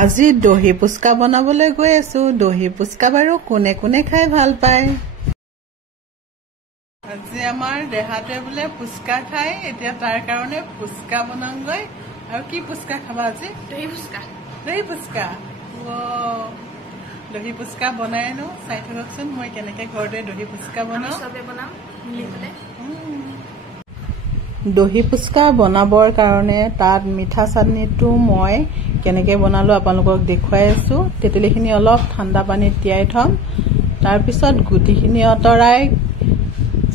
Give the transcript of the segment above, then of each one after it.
আজি দহি পুচকা বনাবলৈ গৈ আছো। দহি পুচকা বাৰু কোনে কোনে খাই ভাল পায়। আজি আমাৰ দেহাতে বোলে পুচকা খাই, এতিয়া তাৰ কাৰণে পুচকা বনাওগৈ। আৰু কি পুচকা খাবা আজি? দহি পুচকা। দহি পুচকা। দহি পুচকা বনাই আনো, চাই থাককচোন মই কেনেকে ঘৰতে দহি পুচকা বনাও। চবে বনাম মিলি পেলাই। দহি পুচকা বনাবৰ কাৰণে তাত মিঠা চাটনিটো মই কেনেকে বনালো আপোনালোকক দেখুৱাই আছো। তেতেলীখিনি অলপ ঠাণ্ডা পানীত তিয়াই থম, তাৰপিছত গুটিখিনি আঁতৰাই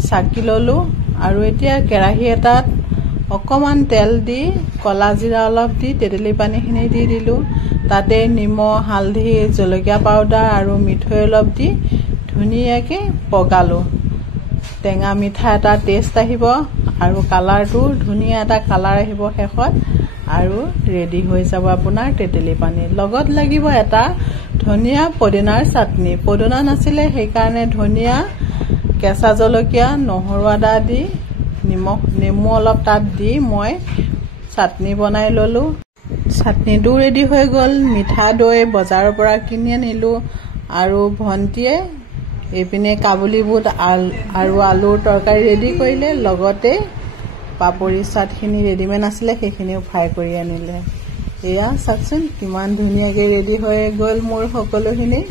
চাকি ললো। আৰু এতিয়া কেৰাহী এটাত অকমান তেল দি কলা জিৰা অলপ দি তেতেলী পানীখিনি দি দিলো। তাতে নিমখ, হালধি, জলকীয়া পাউডাৰ আৰু মিঠৈ অলপ দি ধুনীয়াকে পগালো। টেঙা মিঠা এটা টেষ্ট আহিব আৰু কালাৰটো ধুনীয়া এটা কালাৰ আহিব শেষত। আৰু ৰেডি হৈ যাব আপোনাৰ তেতেলী পানী। লগত লাগিব এটা ধনিয়া পদিনাৰ চাটনি। পদিনা নাছিলে সেইকাৰণে ধনিয়া, কেঁচা জলকীয়া, নহৰু, আদা দি নিমখ, নেমু অলপ তাত দি মই চাটনি বনাই ললো। চাটনিটো ৰেডি হৈ গ'ল। মিঠা দৈ বজাৰৰ পৰা কিনি আনিলো। আৰু ভণ্টিয়ে এইপিনে কাবুলী বুট আৰু আলুৰ তৰকাৰী ৰেডি কৰিলে। লগতে পাপৰি চাটখিনি ৰেডিমেড আছিলে, সেইখিনিও ফ্ৰাই কৰি আনিলে। এয়া চাওকচোন কিমান ধুনীয়াকে ৰেডি হৈ গ'ল মোৰ সকলোখিনি।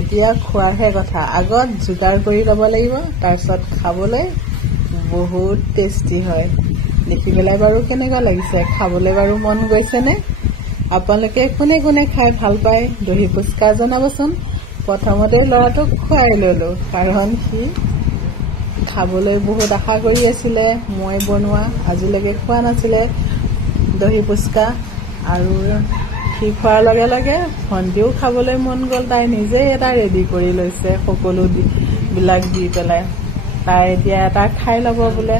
এতিয়া খোৱাৰহে কথা। আগত যোগাৰ কৰি ল'ব লাগিব, তাৰপিছত খাবলৈ বহুত টেষ্টি হয়। দেখি পেলাই বাৰু কেনেকুৱা লাগিছে? খাবলৈ বাৰু মন গৈছেনে? আপোনালোকে কোনে কোনে খাই ভাল পায় দহি পুচকা জনাবচোন। প্ৰথমতে ল'ৰাটোক খুৱাই ললো, কাৰণ সি খাবলৈ বহুত আশা কৰি আছিলে। মই বনোৱা আজিলৈকে খোৱা নাছিলে দহি পুচকা। আৰু সি খোৱাৰ লগে লগে ভণ্টিও খাবলৈ মন গ'ল। তাই নিজেই এটা ৰেডি কৰি লৈছে সকলো বিলাক দি পেলাই। তাই এতিয়া এটা খাই ল'ব বোলে।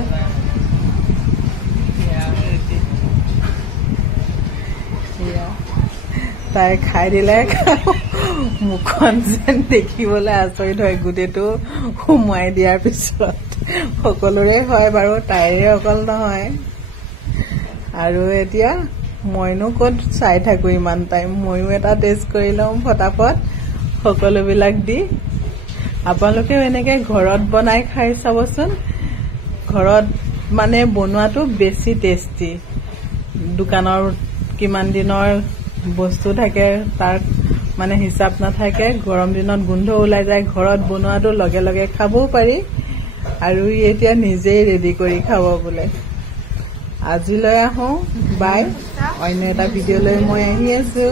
তাই খাই দিলে। মুখখন যেন দেখিবলৈ আচৰিত হয় গোটেইটো সুমুৱাই দিয়াৰ পিছত। সকলোৰে হয় বাৰু, তাইৰে অকল নহয়। আৰু এতিয়া মইনো ক'ত চাই থাকো ইমান টাইম, ময়ো এটা টেষ্ট কৰি লওঁ ফটাফট সকলোবিলাক দি। আপোনালোকেও এনেকে ঘৰত বনাই খাই চাবচোন। ঘৰত মানে বনোৱাটো বেছি টেষ্টি। দোকানৰ কিমান দিনৰ বস্তু থাকে তাৰ মানে হিচাপ নাথাকে। গৰম দিনত গোন্ধ ওলাই যায়। ঘৰত বনোৱাটো লগে লগে খাবও পাৰি। আৰু এতিয়া নিজেই ৰেডি কৰি খাব বোলে। আজিলৈ আহো, বাই। অন্য এটা ভিডিঅ' লৈ মই আহি আছো।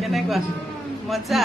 কেনেকুৱা মজা?